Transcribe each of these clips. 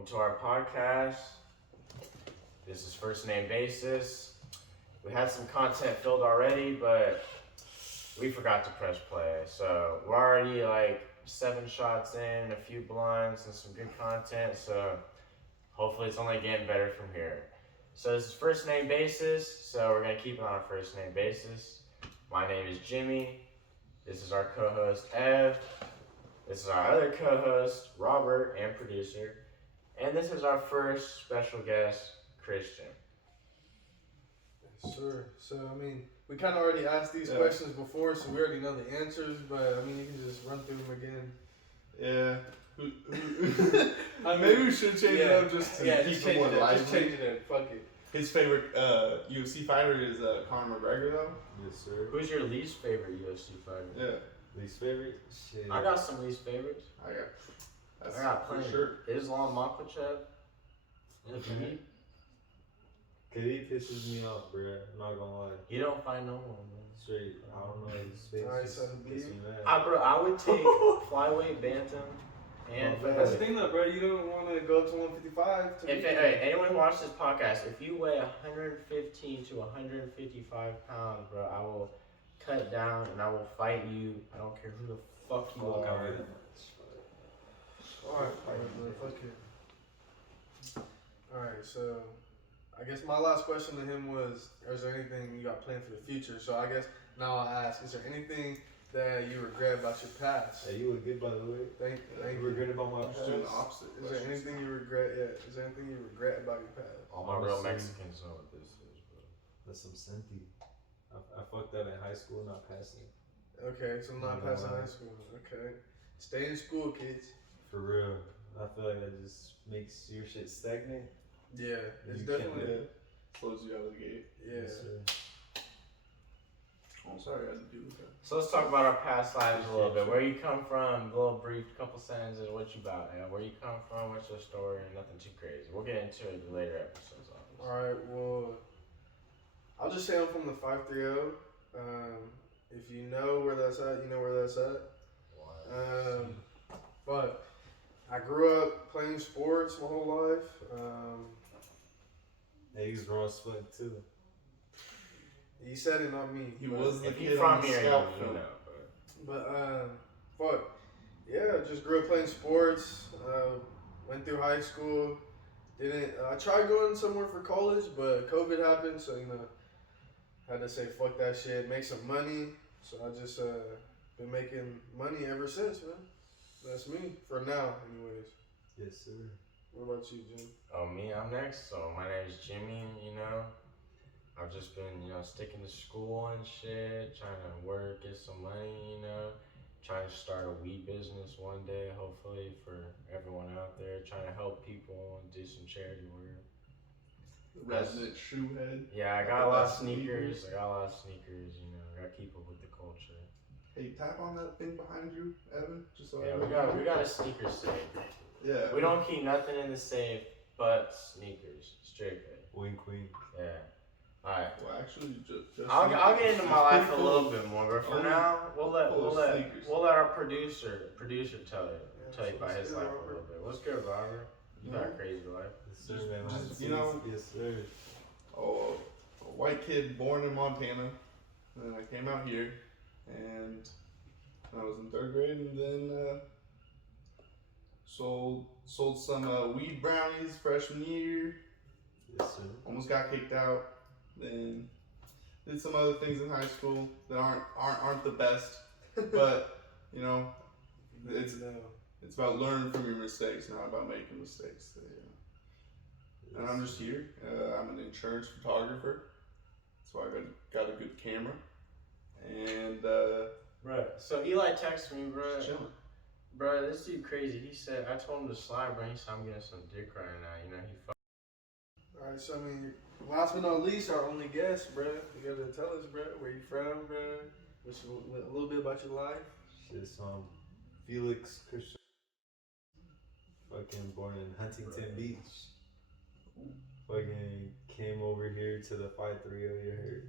Welcome to our podcast. This is First Name Basis. We had some content filled already, but we forgot to press play. So we're already like 7 shots in, a few blinds, and some good content. So hopefully it's only getting better from here. So this is First Name Basis. So we're going to keep it on a first name basis. My name is Jimmy. This is our co-host, Ev. This is our other co-host, Robert, and producer. And this is our first special guest, Christian. Sure. So, I mean, we kind of already asked these questions before, so we already know the answers, but, I mean, you can just run through them again. Yeah. Maybe we should change it up just to just change it up. Just change it up. Fuck it. His favorite UFC fighter is Conor McGregor, though. Yes, sir. Who's your least favorite UFC fighter? Yeah. Least favorite? Shit. I got some least favorites. I got plenty. Sure. Islam Makhachev. Khabib. Khabib pisses me off, bro. I'm not gonna lie. You don't find no one, man. Straight, I don't know his face. Alright, just so gets me mad. Bro, I would take flyweight, bantam, and That's the thing, though, bro. You don't want to go up to 155. anyone who watches this podcast, if you weigh 115 to 155 pounds, bro, I will cut down and I will fight you. I don't care who the fuck you look at. Alright, fuck it. Alright, so I guess my last question to him was, is there anything you got planned for the future? So I guess now I'll ask, is there anything that you regret about your past? Hey, you look good, by the way. Thank You you. regret about my past? Doing the opposite. Is there anything you regret? Yeah. Is there anything you regret about your past? All my real Mexicans know what this is, bro. That's some senti. I fucked up in high school, not passing. Okay, so not passing high school. Okay, stay in school, kids. For real. I feel like that just makes your shit stagnant. Yeah, it's You definitely. Close you out of the gate. Yeah. Yes, sir. I'm sorry I had to do that. So let's talk about our past lives a little bit. Where you come from, a little brief, couple sentences, what you about, man. Where you come from, what's your story, nothing too crazy. We'll get into it in later episodes, obviously. Alright, well, I'll just say I'm from the 530. If you know where that's at, you know where that's at. But I grew up playing sports my whole life. Yeah, he was raw sweat too. You said it, not me. He was the If kid you on from the here, scout you film. know. But yeah, just grew up playing sports. Went through high school. I tried going somewhere for college, but COVID happened, so had to say fuck that shit, make some money. So I just been making money ever since, man. That's me for now, anyways. Yes, sir. What about you, Jim? Oh, me, I'm next. So my name is Jimmy, I've just been, sticking to school and shit, trying to work, get some money, trying to start a weed business one day, hopefully, for everyone out there, trying to help people and do some charity work. Resident shoe head. Yeah, I got a lot of sneakers. I gotta keep up with the culture. Hey, tap on that thing behind you, Evan. Just so Yeah, I we got a sneaker safe. Yeah. We don't keep nothing in the safe but sneakers, strictly. Wink, wink. Yeah. Alright. Well, actually, just I'll get into my life a pretty little cool. bit more, but for Oh, now we'll let sneakers. our producer tell you about his life a little bit. What's good, Robert? You got a crazy life. Yes, sir, man. Just, you know- Yes, sir. Oh, a white kid born in Montana. And then I came out here, and I was in 3rd grade, and then sold some weed brownies freshman year. Yes, sir. Almost got kicked out. Then did some other things in high school that aren't the best, but it's about learning from your mistakes, not about making mistakes. And I'm just here. I'm an insurance photographer, so I got a good camera, and Bro, so Eli texted me, bro. just chilling. Bro, this dude crazy. He said, I told him to slide, bro. He said, I'm getting some dick right now. Alright, so last but not least, our only guest, bro. You gotta tell us, bro, where you from, bro. A little bit about your life. Shit, so I'm Felix Christian. Fucking born in Huntington Beach. Fucking came over here to the 530 here.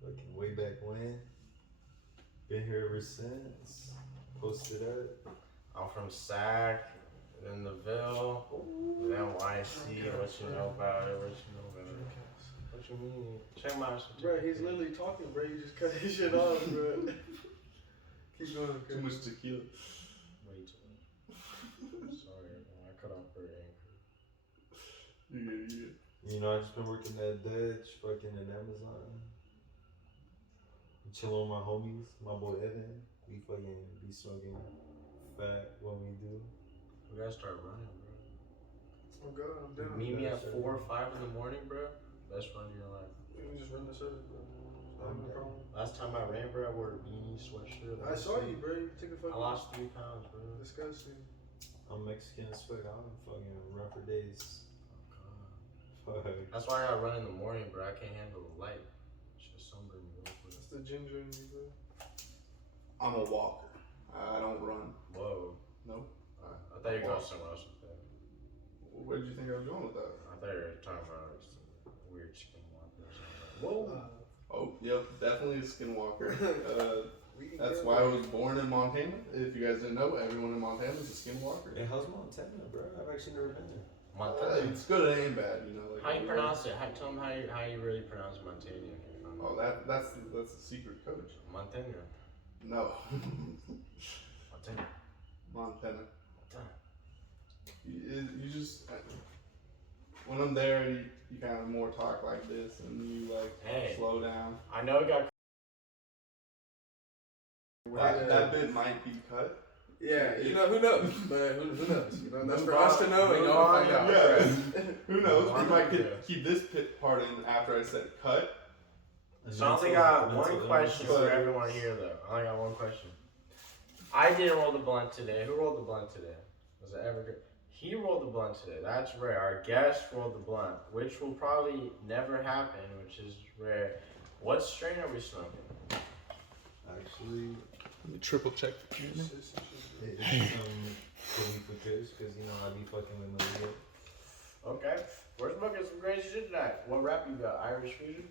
Fucking way back when. Been here ever since. Posted up. I'm from Sac, then the Ville, then see what you know about it, what you know about it. What you mean? Check my certificate. Bro, he's literally talking, bro. You just cut his shit off, bro. Keep going. Too much tequila. Way too much. Sorry, man. I cut off her anchor. Yeah. You know, I just been working at Dutch, fucking in Amazon. Chilling with my homies, my boy Evan. We fucking be smoking fat when we do. We gotta start running, bro. Oh god, I'm down. Meet me at 4 or 5 in the morning, bro. Best run of your life. We can just run the service, bro. No problem. Last time I ran, bro, I wore a beanie, sweatshirt. I saw you, bro. You took a fucking. I lost 3 pounds, bro. Disgusting. I'm Mexican as fuck. I don't fucking run for days. Oh, God. Fuck. That's why I run in the morning, bro. I can't handle the light. It's just sunburn me real quick. That's the ginger in you, bro. I'm a walker. I don't run. Whoa. Nope. I thought you were going somewhere else with that. Where did you think I was going with that? I thought you were talking about like some weird skinwalker or something. Whoa. Oh, yep, definitely a skinwalker. We can That's get why I it. was born in Montana. If you guys didn't know, everyone in Montana is a skinwalker. Hey, how's Montana, bro? I've actually never been there. Montana. It's good and bad, you know. Like, How you pronounce it? Tell them how you really pronounce Montana. Oh, that's the secret code. Montana. No. Montana. Montana. Montana. You just when I'm there, you kind of more talk like this, and you like Hey. slow down. I know it got. That bit might be cut. Yeah, you know, who knows? But who knows? You know, that's for Move us to on. know and Move y'all to on, find out. Yeah. Who knows? Move We on. might Yeah. keep this part in after I said cut. So I only got one question for everyone here, though. I only got one question. I didn't roll the blunt today. Who rolled the blunt today? Was it ever good? He rolled the blunt today. That's rare. Our guest rolled the blunt, which will probably never happen, which is rare. What strain are we smoking? Actually, Let me triple check. it's some for Kush, because you know I be fucking with Malia. Okay. We're smoking some crazy shit tonight. What rap you got? Irish fusion?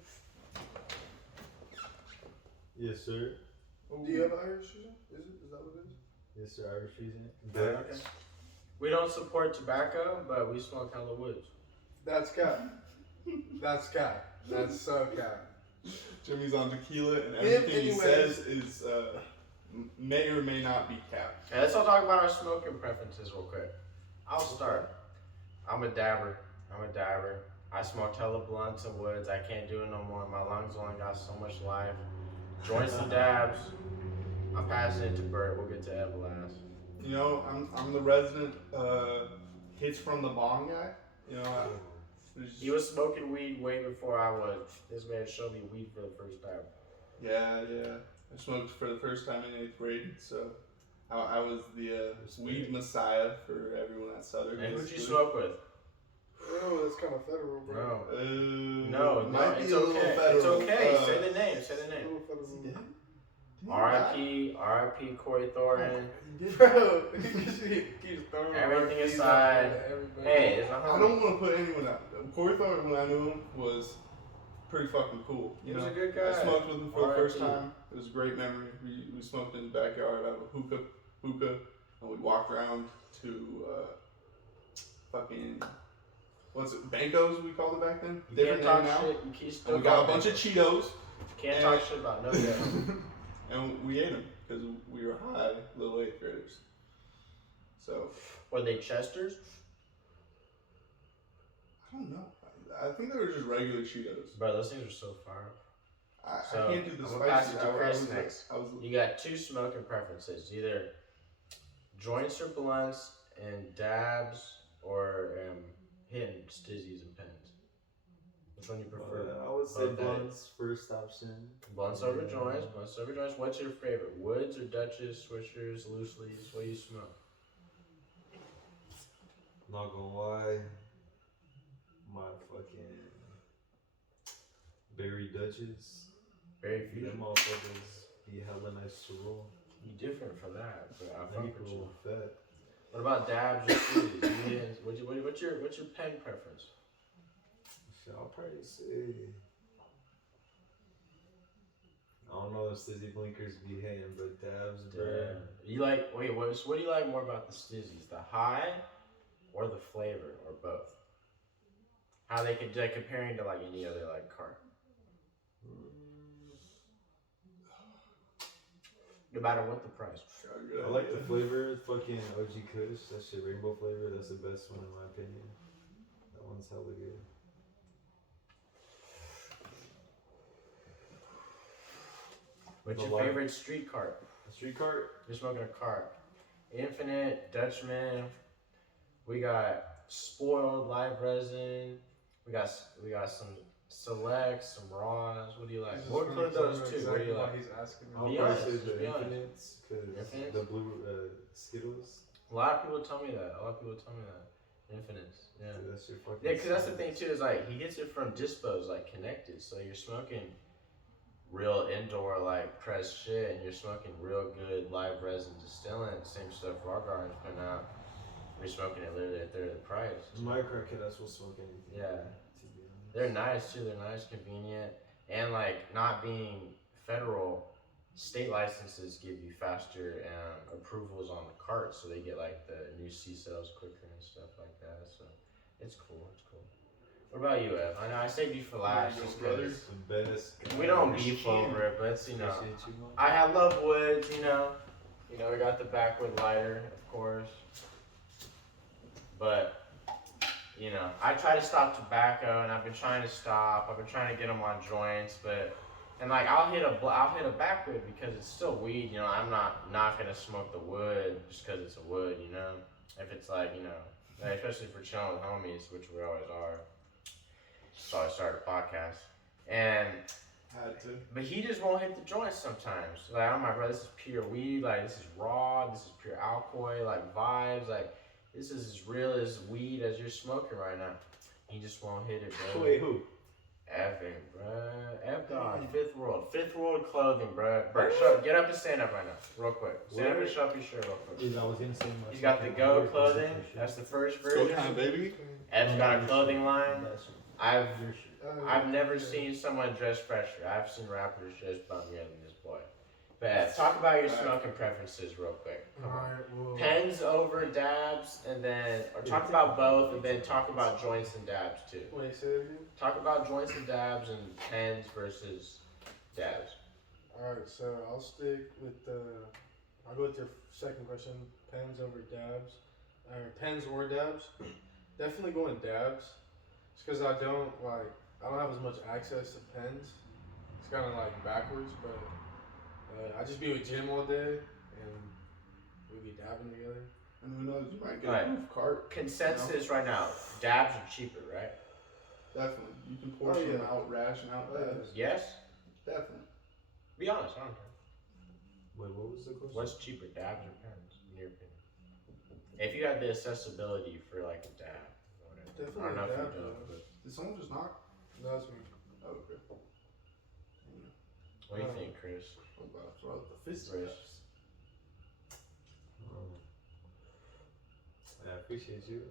Yes, sir. Do you have Irish fusion? Is that what it is? Yes, sir. Irish fusion. Okay. We don't support tobacco, but we smoke hella woods. That's cap. That's cap. That's so cap. Jimmy's on tequila, and Him everything he anyways. says is may or may not be capped. Okay, let's all talk about our smoking preferences real quick. I'll start. I'm a dabber. I smoked hella blunts and woods. I can't do it no more. My lungs only got so much life. Joints and dabs. I'm passing it to Bert. We'll get to Ev last. You know, I'm the resident hits from the bong guy. You know, He was smoking weed way before I was. This man showed me weed for the first time. yeah. I smoked for the first time in 8th grade, so I was the weed messiah for everyone at Southern. And who'd you smoke with? Oh, that's kind of federal, bro. No, might it's be a little okay. federal. It's okay. Say the name. A little federal. R.I.P. Corey Thornton. Bro, he keeps throwing Everything RPs aside, at everybody. Hey, it's a I don't want to put anyone out. Corey Thornton, when I knew him, was pretty fucking cool. He was a good guy. I smoked with him for the first R.I.P. time. It was a great memory. We smoked in the backyard out of a hookah, and we walked around to fucking what's it, Bankos we called it back then. You Different can't name talk now. shit. You keep still And we got a talking. bunch of Cheetos, Can't and- talk shit about no damn. and we ate them because we were high little 8th graders. So Were they Chesters? I don't know. I think they were just regular Cheetos. Bro, those things are so far. So, I can't do the I'm gonna pass spicy. it to Chris was- next. I was You got 2 smoking preferences: either joints or blunts, and dabs, or hitting stizzies and pens. Which one you prefer? I would say Both blunts first option. Blunts over joints. Blunts over joints. What's your favorite? Woods or Dutches, Swishers, loose leaves? What do you smoke? Not gonna lie, my fucking berry Dutches. Very Them fusion. motherfuckers be hella nice to roll. You different for that, but I Then fuck you with can you. roll fat. What about dabs or stizzies? What's your pen preference? Shit, I'll probably say. I don't know if Stizzy Blinkers be hitting, but dabs, bro. Yeah. You like what do you like more about the stizzies? The high or the flavor or both? How they could like comparing to like any other like cart. No matter what the price. I like the flavor, fucking OG Kush. That shit, rainbow flavor. That's the best one in my opinion. That one's hella good. What's The your light- favorite street cart? A street cart? You're smoking a cart. Infinite, Dutchman. We got spoiled live resin. We got some selects, some raws. What do you like? What are those two? What do you like? He's asking I'll Be probably honest, say just the be honest. Infinites, because Infinites? the blue Skittles. A lot of people tell me that. Infinites. Yeah. Dude, that's your fucking. Yeah, because that's the thing too, is like he gets it from dispos, like connected. So you're smoking real indoor, like pressed shit, and you're smoking real good live resin distilling. Same stuff Raw Garden's putting out. We're smoking it literally at third of the price. My cart kid, that's what smoke anything. Yeah. To be honest. They're nice too. They're nice, convenient, and like not being federal, state licenses give you faster approvals on the cart, so they get like the new C cells quicker and stuff like that. So it's cool. It's cool. What about you, Ev? I know I saved you for last, just because The best. we don't beef over it, but it's, you know, Appreciate you, man. I love woods. You know, we got the backwood lighter, of course, but. You know, I try to stop tobacco, and I've been trying to stop. I've been trying to get them on joints, and like I'll hit a backwood because it's still weed. You know, I'm not gonna smoke the wood just because it's a wood. You know, if it's like, you know, like, especially for chilling with homies, which we always are. So I started a podcast, Had to. but he just won't hit the joints sometimes. Like, I'm like, bro, this is pure weed. Like, this is raw. This is pure alcohol. Like vibes. Like. This is as real as weed as you're smoking right now. He just won't hit it, bro. Wait, who? Evan, bro. Ev God, fifth world clothing, bro. Bro, get up and stand up right now, real quick. Stand up and show up your shirt real quick. I was gonna say my. He's got the Go clothing. That's the first Go version. kind of baby. Ev's got a clothing line. I've I've never seen someone dress fresher. I've seen rappers dress bumpier than this boy. But Ev, talk about your smoking preferences real quick. Come on. Alright, well, Pens over dabs, and then, or talk about both, and then talk about joints and dabs too. wait, say it again? Talk about joints and dabs and pens versus dabs. Alright, so I'll stick with I'll go with your second question, pens over dabs. Or pens or dabs. Definitely going dabs. Just because I don't have as much access to pens. It's kind of like backwards, but I just be with Jim all day, and we be dabbing together. And who knows, you might get Alright. a roof cart. Consensus right now, dabs are cheaper, right? Definitely. You can portion them out, ration out dabs. Yes? Definitely. Be honest, I don't care. Wait, what was the question? What's cheaper, dabs or pens, in your opinion? If you had the accessibility for like a dab, or whatever. Definitely I don't know a if dab, you do, though. but Did someone just knock? No, that's me. Oh, okay. what do you think, Chris? I'm about to throw out the fist Chris. cuffs. I appreciate you.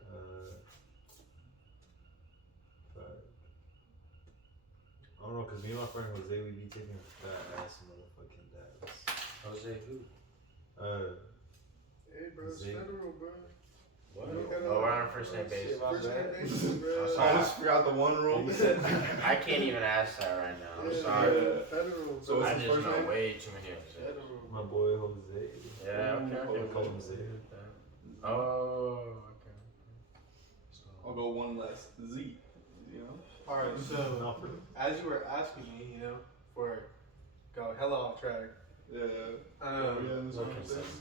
But I don't know, cause me and my friend Jose, we be taking fat ass motherfucking dabs. Jose who? Hey, bro, it's Zay. federal, bro. What? You gotta- Oh, we're on a first name basis. First name basis, bro. I'm I almost forgot the one rule. You said I can't even ask that right now. I'm Yeah, sorry. Federal. So bro. I what's his just first know name? way too many of those. Federal. my boy Jose. Yeah, okay, Ooh, okay. I'll call him Zay. Oh, okay. So, I'll go one less. Z. You know? Alright, so Not for as you were asking me, for go hella off track. Yeah. Um, yeah, in this no one consensus.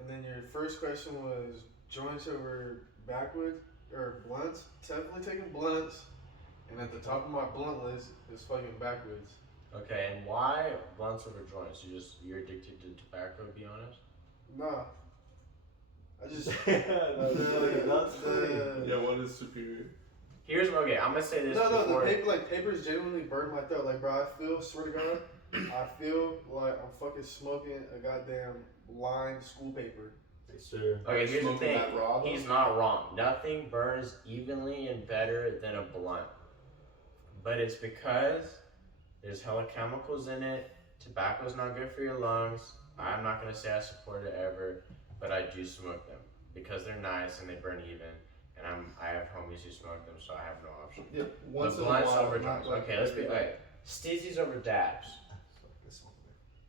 And then your first question was joints over backwood or blunts. Definitely taking blunts. And at the top of my blunt list is fucking backwoods. Okay, and why blunts over joints? You're addicted to tobacco, to be honest? Nah. I just That's Yeah, what is superior? Here's what, okay, I'm gonna say this No, before. the papers genuinely burn my throat. Like, bro, swear to God, I feel like I'm fucking smoking a goddamn lined school paper. Sure. Okay, here's the Smoking thing. that raw, though? He's not wrong. Nothing burns evenly and better than a blunt. But it's because there's hella chemicals in it. Tobacco's not good for your lungs. I'm not gonna say I support it ever, but I do smoke them because they're nice and they burn even. and I have homies who smoke them, so I have no option. Yeah, once But in a blunts while. over not joints. like Okay, let's be every day. Stizzies over dabs.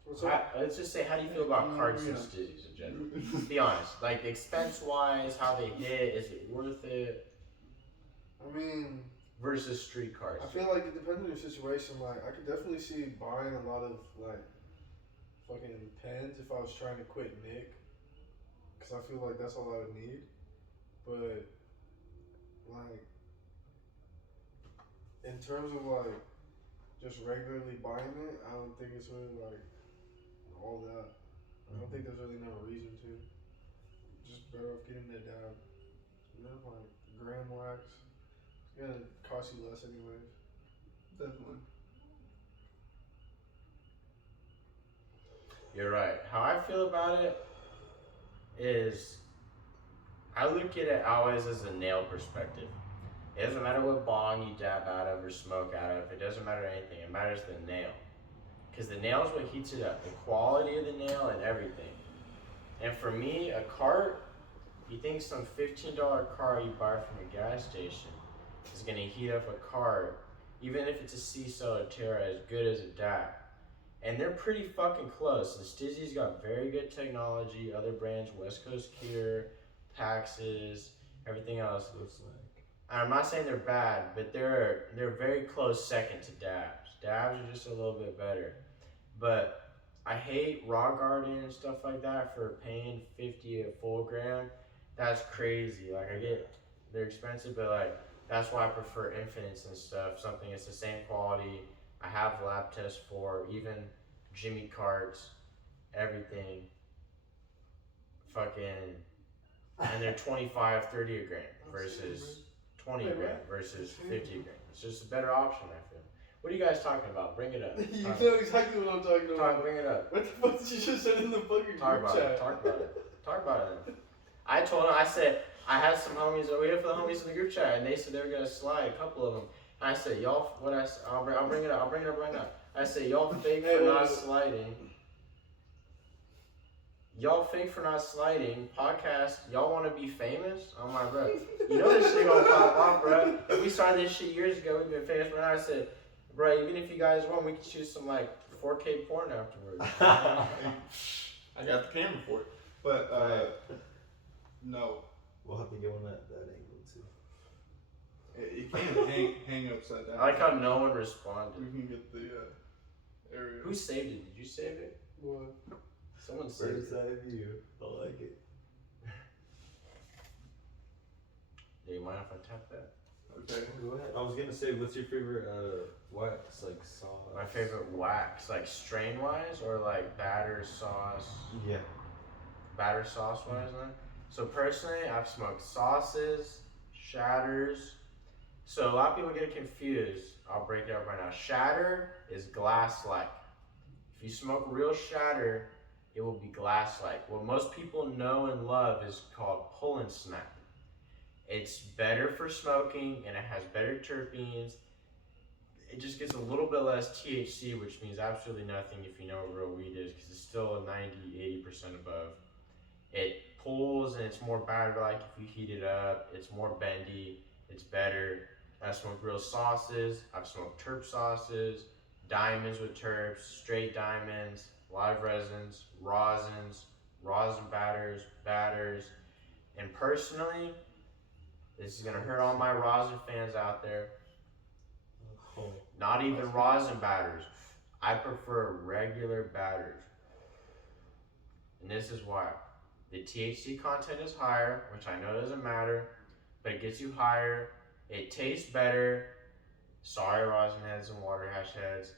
What's up? Let's just say, how do you feel about carts and stizzies in general? Be honest, like expense wise, how they hit, is it worth it? I mean, versus street carts. I feel like it depends on your situation. Like, I could definitely see buying a lot of like fucking pens if I was trying to quit Nick, because I feel like that's all I would need. But like, in terms of like just regularly buying it, I don't think it's really like all that. I don't think there's really no reason to. Just better off getting that dab. You know, like gram wax. It's gonna cost you less anyways. Definitely. You're right. How I feel about it is, I look at it always as a nail perspective. It doesn't matter what bong you dab out of or smoke out of. It doesn't matter anything. It matters the nail. Because the nail is what heats it up. The quality of the nail and everything. And for me, a cart, you think some $15 cart you buy from a gas station is going to heat up a cart, even if it's a C-Cell or Terra, as good as a dab. And they're pretty fucking close. The Stizzy's got very good technology. Other brands, West Coast Cure, Paxes, everything else. I'm not saying they're bad, but they're very close second to dabs. Dabs are just a little bit better. But I hate Raw Garden and stuff like that for paying $50 a full gram. That's crazy. Like, I get they're expensive, but like that's why I prefer Infinites and stuff. Something that's the same quality. I have lab tests for even Jimmy carts, everything. Fucking, and they're 25, 30 a gram versus 20 a gram versus 50 a gram. It's just a better option, I feel. What are you guys talking about? Bring it up. You know exactly what I'm talking about. Bring it up. What the fuck did you just say in the fucking Talk group about chat? it. Talk about it. Talk about it. I told them, I said, I had some homies, I waited for the homies in the group chat, and they said they were going to slide, a couple of them. And I said, y'all, what I said, I'll bring it up right now. I said, y'all fake for not sliding. Y'all fake for not sliding. Podcast, y'all want to be famous? Oh my bro. You know this shit gonna pop off, bro. If we started this shit years ago, we'd been famous. But now I said, bro, even if you guys want, we could shoot some like 4K porn afterwards. I got the camera for it. But, no. We'll have to get one at that angle too. It can't hang upside down. I like how no one responded. We can get the area. Who saved it? Did you save it? What? Someone saved First it. side view. I like it. Yeah, you mind if I tap that? Okay. Go ahead. I was gonna say, what's your favorite wax, like sauce? My favorite wax, like strain wise or like batter sauce? Yeah. Batter sauce wise, then? So personally, I've smoked sauces, shatters. So a lot of people get confused. I'll break it up right now. Shatter is glass-like. If you smoke real shatter, it will be glass-like. What most people know and love is called pull and snap. It's better for smoking and it has better terpenes. It just gets a little bit less THC, which means absolutely nothing if you know what real weed is, because it's still 90-80% above. It pulls and it's more batter-like if you heat it up. It's more bendy. It's better. I've smoked real sauces. I've smoked terp sauces, diamonds with terps, straight diamonds, live resins, rosin batters. And personally, this is gonna hurt all my rosin fans out there. Not even rosin batters. I prefer regular batters. And this is why. The THC content is higher, which I know doesn't matter, but it gets you higher. It tastes better. Sorry, rosin heads and water hash heads.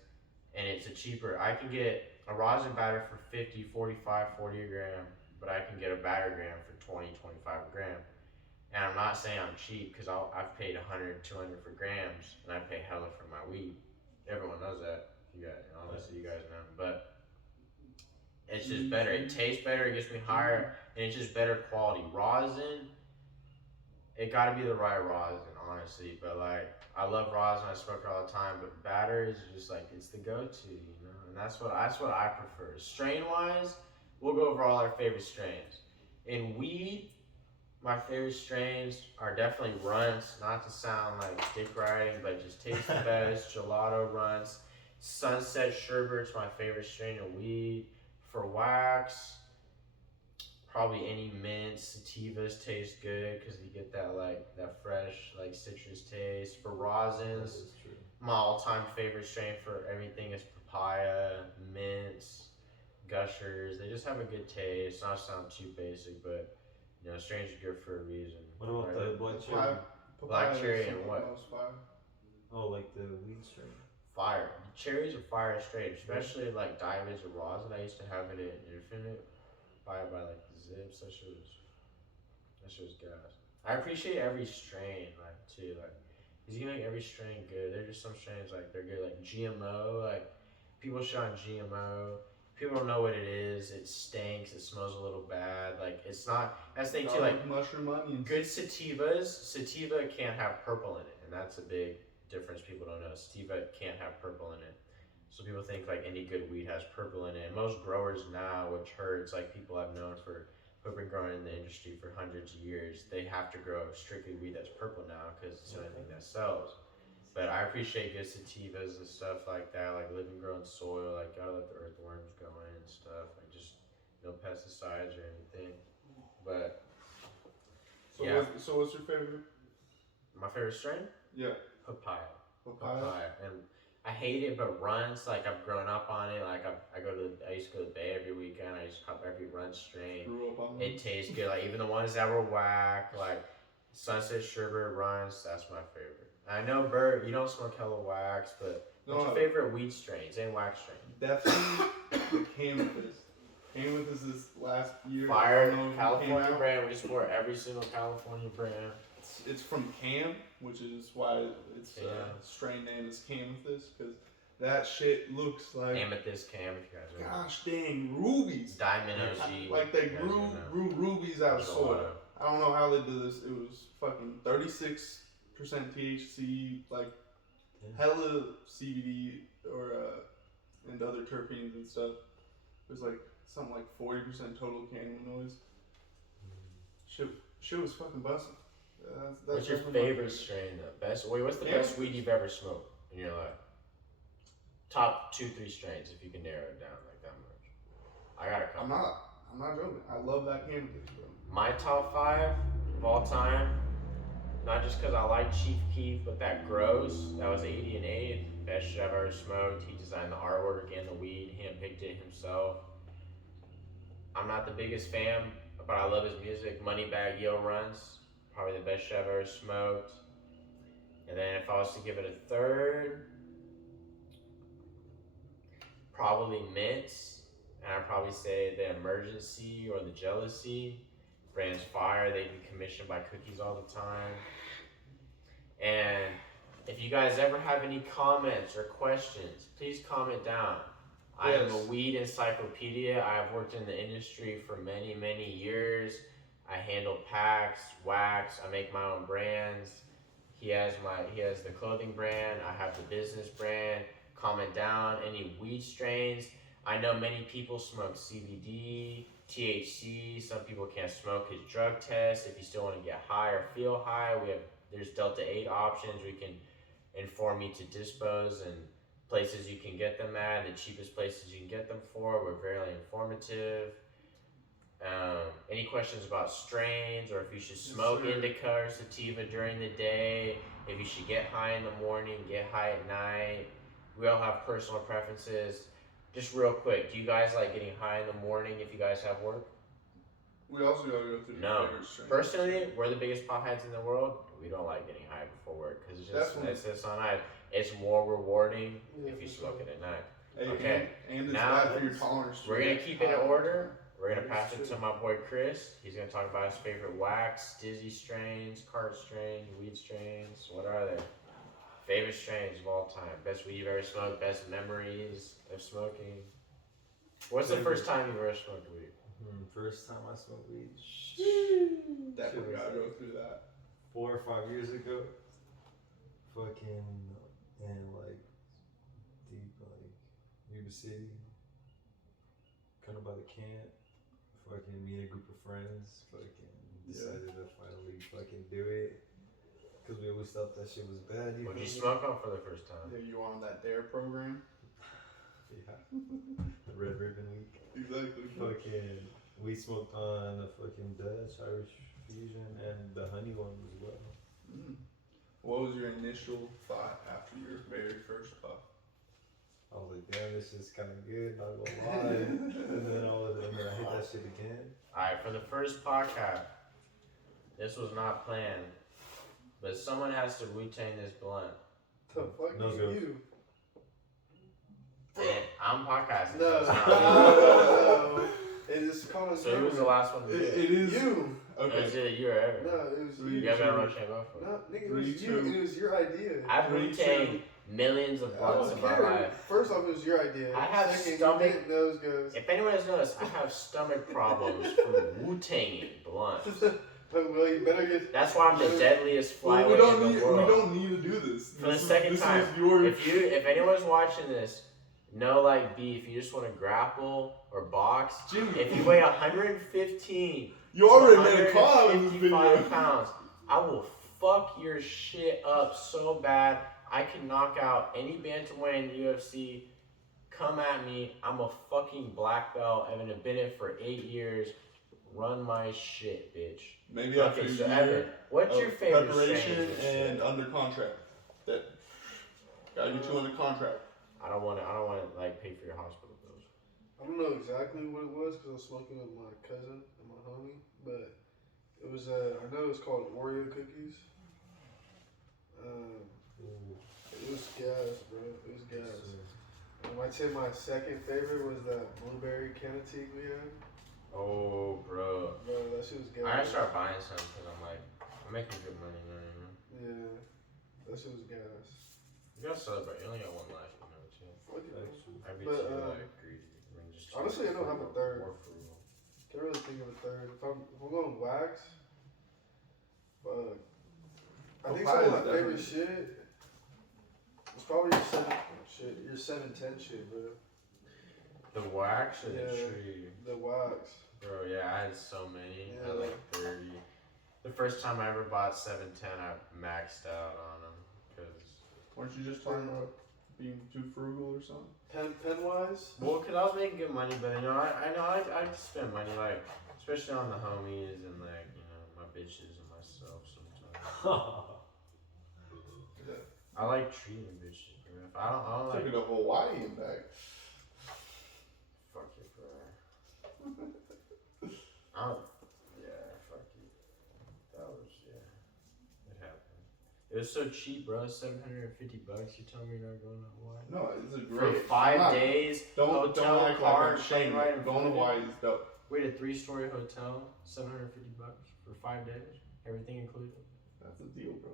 And it's a cheaper. I can get a rosin batter for 50, 45, 40 a gram, but I can get a batter gram for 20, 25 a gram. And I'm not saying I'm cheap, because I've paid 100, 200 for grams, and I pay hella for my weed. Everyone knows that. You guys, honestly, you guys know. But it's just better. It tastes better. It gets me higher, and it's just better quality. Rosin, it got to be the right rosin, honestly. But like, I love rosin. I smoke it all the time. But batter is just like, it's the go-to, you know. And that's what I prefer. Strain-wise, we'll go over all our favorite strains. In weed, My favorite strains are definitely runts, not to sound like dick riding, but just taste the best. Gelato runts. Sunset Sherbert's my favorite strain of weed. For wax, probably any mints. Sativas taste good because you get that like that fresh like citrus taste. For rosins, This is true. my all-time favorite strain for everything is papaya, mints, gushers. They just have a good taste. Not to sound too basic, but you know, strains are good for a reason. What about Right? the black cherry? Black cherry is and some of what? the most fire. Oh, like the weed strain. Fire. Cherries are fire straight, especially like diamonds or rosin. I used to have it in Infinite. Buy it by like the Zips. That shit was gas. I appreciate every strain, like too, like, cause you can make every strain good. There's just some strains like they're good, like GMO. Like people shit on GMO. People don't know what it is. It stinks. It smells a little bad. Like it's not. That's the thing too. Like mushroom onions. good sativas. Sativa can't have purple in it, and that's a big difference people don't know. Sativa can't have purple in it. So people think like any good weed has purple in it. And most growers now, which hurts, like people I've known who've been growing in the industry for hundreds of years, they have to grow strictly weed that's purple now because it's the only thing that sells. But I appreciate good sativas and stuff like that, like living grown soil, like gotta let the earthworms go in and stuff, like just no pesticides or anything. But So yeah. so what's your favorite? My favorite strain? Yeah. Papaya. Papaya. And I hate it, but runs, like I've grown up on it. Like I used to go to the Bay every weekend. I used to cop every run strain. Grew up on It tastes good. Like even the ones that were whack, like Sunset Sherbet runs, that's my favorite. I know Bert, you don't smoke hella wax, but what's your favorite weed strains and wax strain? Definitely the Camethyst. Camethyst is last year. Fire California brand. We support every single California brand. It's from Cam, which is why its strain name is Camethyst, because that shit looks like Amethyst Cam, if you guys know. gosh dang rubies. Diamond OG. Like they grew rubies out of soil. I don't know how they did this. It was fucking 36% THC, like hella CBD or and other terpenes and stuff. There's like something like 40% total cannabinoids. Shit was fucking busting. What's your favorite strain though? What's the best weed you've ever smoked in your life? Top 2-3 strains if you can narrow it down like that much. I got a couple. I'm not joking. I love that Camethyst, bro. My top 5 of all time, not just because I like Chief Keef, but that Gross, that was 80 and 8, best shit I've ever smoked. He designed the artwork and the weed, he picked it himself. I'm not the biggest fan, but I love his music. Moneybag Yo runs, probably the best shit I've ever smoked. And then if I was to give it a third, probably Mints, and I'd probably say the Emergency or the Jealousy. Brand's fire, they get commissioned by Cookies all the time. And if you guys ever have any comments or questions, please comment down. I am a weed encyclopedia. I've worked in the industry for many, many years. I handle packs, wax, I make my own brands. He has the clothing brand, I have the business brand. Comment down any weed strains. I know many people smoke CBD, THC. Some people can't smoke his drug test. If you still want to get high or feel high, there's Delta 8 options. We can inform you to dispos and places you can get them at, the cheapest places you can get them for. We're very informative. Any questions about strains, or if you should smoke indica or sativa during the day, if you should get high in the morning, get high at night. We all have personal preferences. Just real quick, do you guys like getting high in the morning if you guys have work? We also gotta go through No. the favorite strain. Personally, we're the biggest potheads in the world. We don't like getting high before work because it's just on night. It's more rewarding if you smoke it at night. Hey, Okay. And it's Now, bad for your tolerance. We're gonna keep it in order. We're gonna pass it to my boy Chris. He's gonna talk about his favorite wax, dizzy strains, cart strains, weed strains. What are they? Favorite strains of all time. Best weed you've ever smoked. Best memories of smoking. What's the first time you ever smoked weed? First time I smoked weed. Definitely gotta go through that. 4 or 5 years ago. Fucking in like deep like Yuba City. Kind of by the camp. Fucking me and a group of friends. Fucking decided to finally fucking do it. Cause we always thought that shit was bad. What'd you feel me? smoke on for the first time? Yeah, you on that DARE program? Yeah. The Red Ribbon Week. Exactly. Fucking, we smoked on the fucking Dutch, Irish Fusion, and the honey one as well. Mm. What was your initial thought after your very first puff? I was like, damn, this is kind of good, not gonna lie. And then I hit that shit again. Alright, for the first podcast, this was not planned, but someone has to Wu-Tang this blunt. The fuck No is joke. you? And I'm podcasting. No, so it's not no. It is calling. So who was the last one to do it? It is. You. Okay. Is it you or ever? No, it was Three, you. You guys got much go for it. No, nigga, it Three, was you. two. It was your idea. I've Three, Wu-Tang millions of I blunts don't in my care. life. First off, it was your idea. I have Second, stomach- you didn't nose goes. If anyone has noticed, I have stomach problems from Wu-Tanging blunts. Well, you better get. That's why I'm the deadliest Well, we flyweight don't in need. the world. We don't need to do this. For the This is- second this time, is your. If anyone's watching this, no like beef, you just want to grapple or box. Jimmy, If you weigh 115 you already made a call in this 155 video. pounds, I will fuck your shit up so bad. I can knock out any bantamweight in the UFC. Come at me. I'm a fucking black belt. I've been in it for 8 years. Run my shit, bitch. Maybe after Okay, a so year Evan, what's your of favorite preparation strains and shit? and under contract. That gotta get you under contract. I don't want to like pay for your hospital bills. I don't know exactly what it was because I was smoking with my cousin and my homie, but it was I know it's called Oreo cookies. It was gas, bro. It was gas. And I'd say my second favorite was that blueberry Cannatique we had. Oh, bro. Bro, that shit was gas. I gotta start buying some because I'm like, I'm making good money, you know what I mean? Yeah, that shit was gas. You gotta celebrate. You only got one life, you know, too. Fuck it. I'd be But, too, like, greedy. I mean, just honestly, I don't have a third. More frugal. Can't really think of a third. If I'm going wax, fuck. I think Papaya some of is my favorite definitely- shit was probably your 710 shit, bro. The wax or the Yeah. tree? The wax. Bro, yeah, I had so many. I had Yeah. like 30. The first time I ever bought 710, I maxed out on them. Cause, Weren't you just talking about being too frugal or something? Pen wise. well, cause I was making good money, but you know, I spend money, like, especially on the homies and like, you know, my bitches and myself sometimes. I like treating bitches, bro. If I don't like. Took it to Hawaii and back. Fuck you, bro. Yeah, fuck you. That was, yeah. It happened. It was so cheap, bro. $750. You tell me you're not going to Hawaii? No, it's a For great. 5 I'm not- days, Don't hotel, act car, like I'm plane shaming ride, it. and Going to food. Hawaii is dope. Wait, a 3-story hotel, $750 for 5 days, everything included. That's a deal, bro.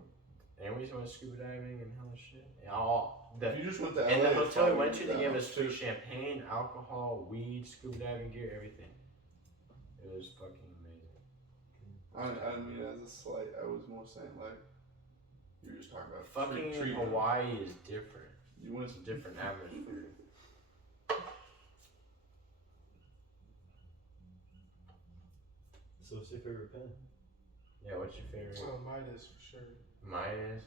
And we just went scuba diving and hella shit. And all the If you just went to and LA, the it's hotel we probably went to, they that gave us much free too. champagne, alcohol, weed, scuba diving gear, everything. It was fucking amazing. I didn't mean as a slight. I was more saying like you were just talking about Fucking treatment. Hawaii is different. You went It's a different atmosphere. So what's your favorite pen? Yeah, what's your favorite? Oh, Midas for sure. Mine is.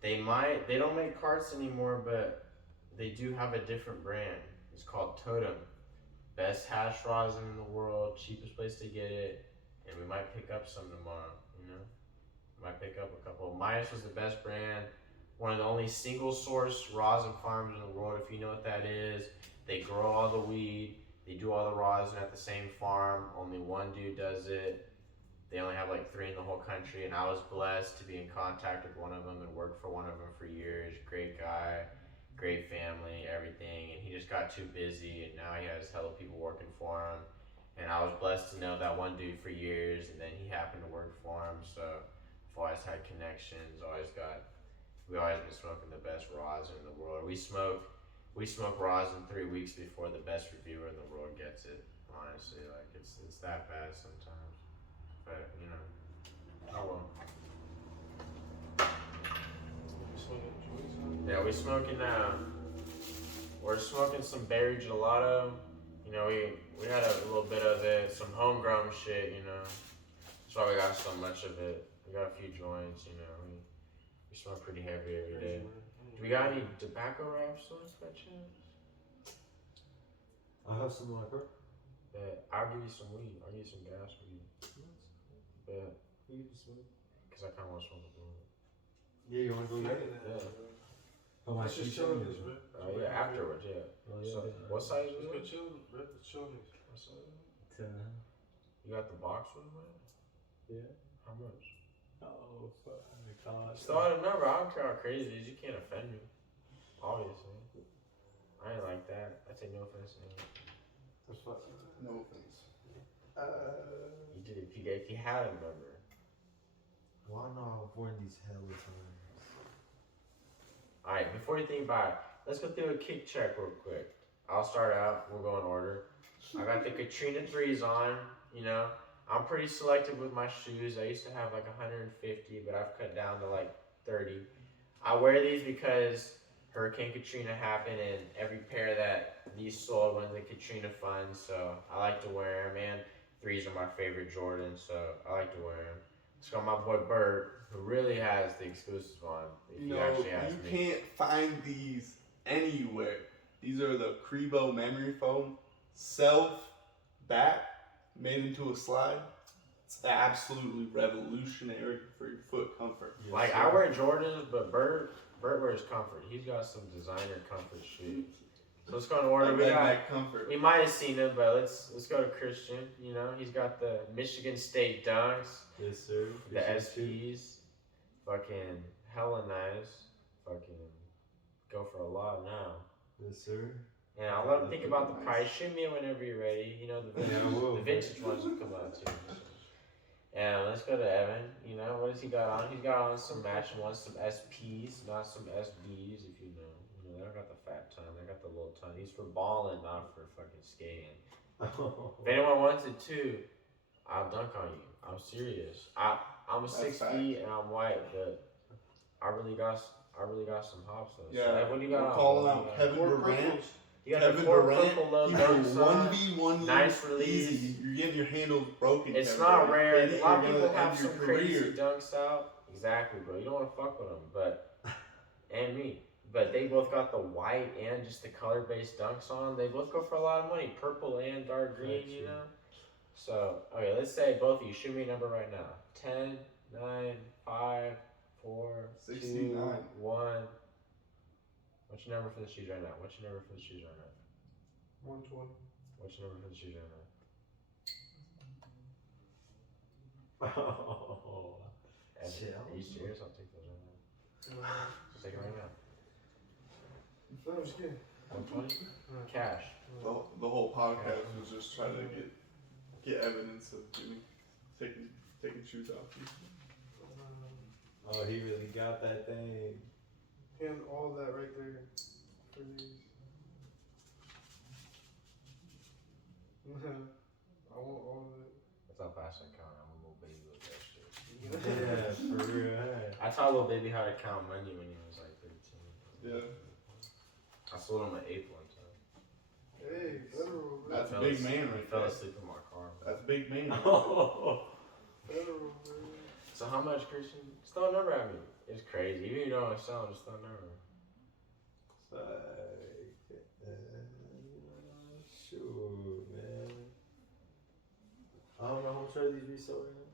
They don't make carts anymore, but they do have a different brand. It's called Totem. Best hash rosin in the world, cheapest place to get it, and we might pick up some tomorrow. You know, might pick up a couple. Midas was the best brand. One of the only single source rosin farms in the world. If you know what that is, they grow all the weed. They do all the rosin at the same farm. Only one dude does it. They only have like 3 in the whole country, and I was blessed to be in contact with one of them and worked for one of them for years. Great guy, great family, everything, and he just got too busy, and now he has hella people working for him. And I was blessed to know that one dude for years, and then he happened to work for him, so I've always had connections. We always been smoking the best rosin in the world. We smoke rosin 3 weeks before the best reviewer in the world gets it. Honestly, like it's that bad sometimes. But you know, oh well. You smoking joints, huh? Yeah, we smoking now. We're smoking some berry gelato. You know, we had a little bit of it, some homegrown shit. You know, That's why we got so much of it. We got a few joints, you know. We smoke pretty heavy every day. Do we got any tobacco wraps left by chance? I have some in my car. Yeah, I'll give you some weed. I'll give you some gas weed. Yeah, You can smoke. because I kind of want to smoke a blunt. Yeah, you want to go get it? Yeah. Oh, my Let's just shit chill on in this, this, bro. Yeah, afterwards, yeah. Oh, So, yeah. what size Let's is go it? chill, bro. Let's chill in this. What size? 10 and a half. You got the box with it, man? Yeah. How much? Oh, fuck. God. Just throw out a number. I don't care how crazy it is. You can't offend me. Obviously. I ain't like that. I take no offense to him. That's fine. No offense. You did if you had a number. Why not avoid these hella times? Alright, before you think about it, let's go through a kick check real quick. I'll start out. We'll go in order. I got the Katrina 3s on, you know. I'm pretty selective with my shoes. I used to have like 150, but I've cut down to like 30. I wear these because Hurricane Katrina happened, and every pair that these sold went to the Katrina Fund, so I like to wear them. And 3s are my favorite Jordans, so I like to wear them. It's got my boy Bert, who really has the exclusive on. If You you know, actually ask you me. can't find these anywhere. These are the Crebo memory foam, self back, made into a slide. It's absolutely revolutionary for your foot comfort. Yes, Like, sir. I wear Jordans, but Bert wears comfort. He's got some designer comfort shoes. So let's go in order. We got. Redneck comfort. We might have seen him, but let's go to Christian. You know, he's got the Michigan State Dunks, Yes, sir. the Yes, sir. SPs, fucking hella nice. Fucking go for a lot now. Yes, sir. And I'll let him think about the Nice. price. Shoot me whenever you're ready. You know, the vintage, Yeah, I will. the vintage ones will come out too. And let's go to Evan. You know, what has he got on? He's got on some matching ones, some SPs, not some SBs, if you know. You know, they don't got the fat ton, they got the little ton. He's for balling, not for fucking skating. If anyone wants it too, I'll dunk on you. I'm serious. I'm That's 6 facts. feet and I'm white, but I really got some hops though. Yeah, So, Ev, what do you got we're on? calling What do out you got? Kevin Four Durant. purples. You got Kevin the four Durant, purple low he's dunks a on. 1v1 Nice release. Easy. You're getting your handles broken. It's Kevin not Durant. rare. You're A lot of gonna people end have your some crazy career. dunks out. Exactly, bro. You don't want to fuck with them, but and me. But they both got the white and just the color-based dunks on. They both go for a lot of money, purple and dark green. Gotcha. You know. So okay, let's say both of you shoot me a number right now. 10, 9, 5, 4, 2, 69. 1. What's your number for the shoes right now? What's your number for the shoes right now? 120. What's your number for the shoes right now? Oh. Evan, Shit, are you serious? I'll take those right now. No, Take it right now. I'm just kidding. 120? Cash. The whole podcast was just trying to get evidence of Jimmy taking shoes off. Oh, he really got that thing. And all that right there for these. I want all of it. That's how fast I count. I'm a little baby with that shit. Yeah, for real. Hey. I taught little baby how to count money when he was like 13. Yeah, I sold him an ape one time. Hey, federal, bro. That's a Fell big asleep- man He right fell there. asleep in my car. That's a big man. Oh. Federal, bro. So how much, Christian? Just throw a number at me. It's crazy. Even if you don't want to sell, just throw a number. It's like, shoot, man. I don't know how much are these resale right now.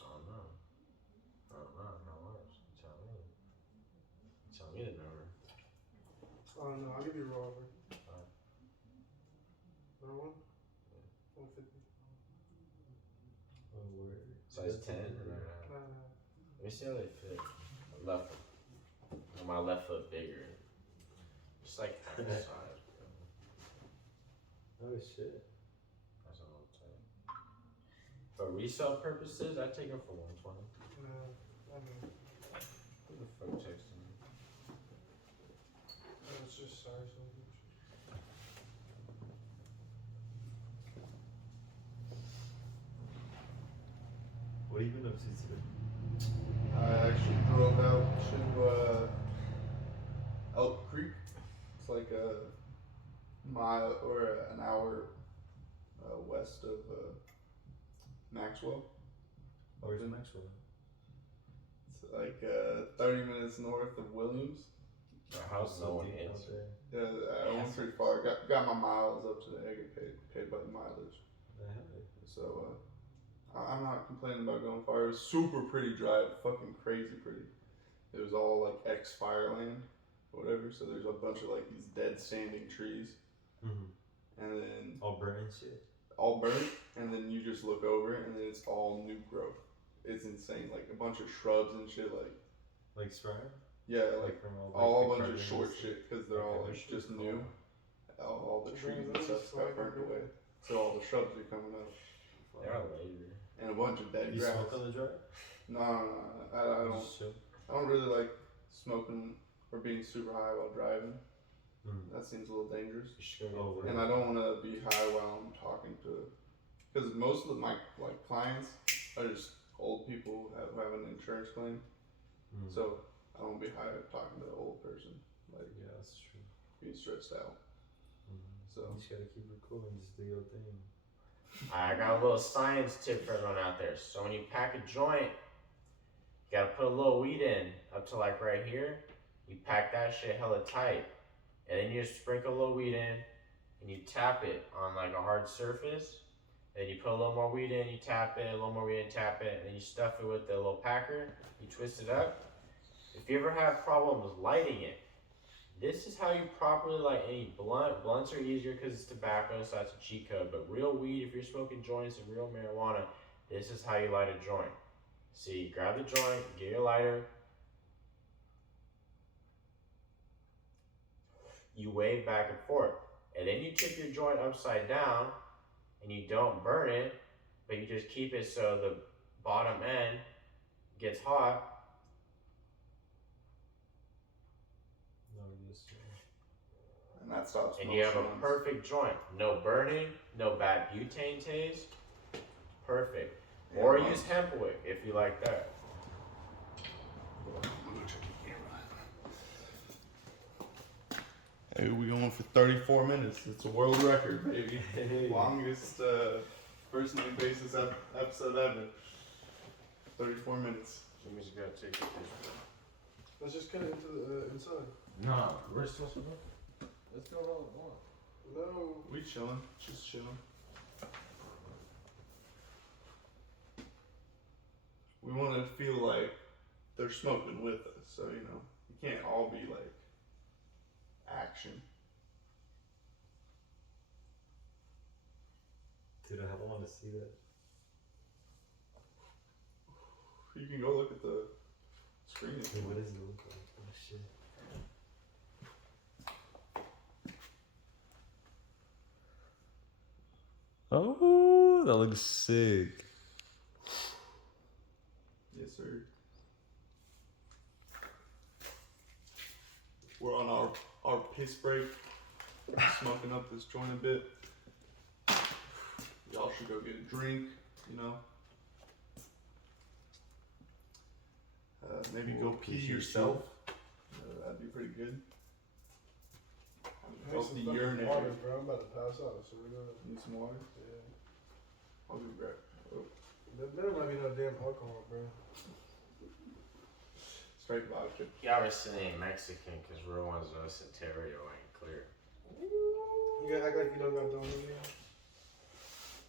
I don't know. How much? You tell me. You tell me the number. Oh no, I'll give you a revolver. Alright. Another one? 150. Oh, word. Size 10 or Nah, 9? nah. Let me see how they fit. Left foot. My left foot bigger. Just like half the size. Oh, shit. That's a little tight. For resale purposes, I take them for 120. Nah, I mean, Who the fuck texting me? it's just size. What have you been up to today? I actually drove out to Elk Creek. It's like a mile or an hour west of Maxwell, Where's Maxwell? It's like 30 minutes north of Williams. Our house no one deep out hits. there. Yeah, I went pretty far. Got my miles up today. I get paid by the mileage. So I'm not complaining about going far. It was super pretty drive, fucking crazy pretty. It was all like ex-fireland, or whatever. So there's a bunch of like these dead standing trees, and then All burnt and shit. all burnt, and then you just look over, and then it's all new growth. It's insane, like a bunch of shrubs and shit, Like Sprite? yeah, like from all the a bunch of cartoons? short shit because they're all like just new. All the trees and stuff got burnt away, so all the shrubs are coming up, They're all later. and a bunch of dead You grass. smoke on the drive? No, I don't really like smoking or being super high while driving. That seems a little dangerous. You should go get And I don't want to be high while I'm talking to, because most of my like clients are just old people who have an insurance claim. So I don't want to be high talking to an old person, like Yeah, that's true. being stressed out. So You just gotta keep it cool and just do your thing. I got a little science tip for everyone out there. So when you pack a joint, you gotta put a little weed in up to like right here. You pack that shit hella tight, and then you just sprinkle a little weed in, and you tap it on like a hard surface. Then you put a little more weed in, you tap it, a little more weed in, tap it, and then you stuff it with the little packer. You twist it up. If you ever have problems lighting it, this is how you properly light any blunt. Blunts are easier because it's tobacco, so that's a cheat code. But real weed, if you're smoking joints and real marijuana, this is how you light a joint. See, grab the joint, get your lighter. You wave back and forth. And then you tip your joint upside down, and you don't burn it, but you just keep it so the bottom end gets hot. and that stops. And you have a motions. perfect joint. No burning, no bad butane taste. Perfect. Yeah, Or well, use hemp wick if you like that. Hey, we going for 34 minutes. It's a world record, baby. Longest first name basis episode ever. 34 minutes. Jimmy's gotta take a picture. Let's just cut it into the inside. No, we're supposed to go. Let's go all at once. No. We chilling, just chilling. We want to feel like they're smoking with us, so you know, you can't all be like action. Dude, I want to see that. You can go look at the screen. if you Dude, want. what does it look like? Oh shit. Oh, that looks sick. Yes, sir. We're on our piss break, smoking up this joint a bit. Y'all should go get a drink, you know. Maybe go pee yourself. That'd be pretty good. I need some fucking Urinary. water, bro. I'm about to pass out, so we're gonna. Need some water? Yeah. I'll be right. Oh, There better not be no damn alcohol, bro. straight vodka. Y'all are saying Mexican because real ones of us in Ontario ain't clear. You gotta act like you don't got done with you.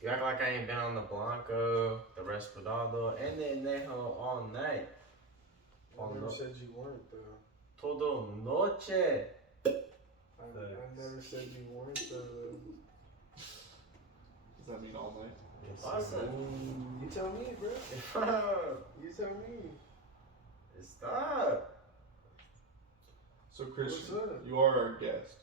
You act like I ain't been on the Blanco, the Respirado, and the Anejo all night. I never said you weren't, though. Todo noche. I never said you weren't, though. Does that mean all night? Awesome. You tell me, bro. You tell me. Stop. So Christian, What's up? you are our guest.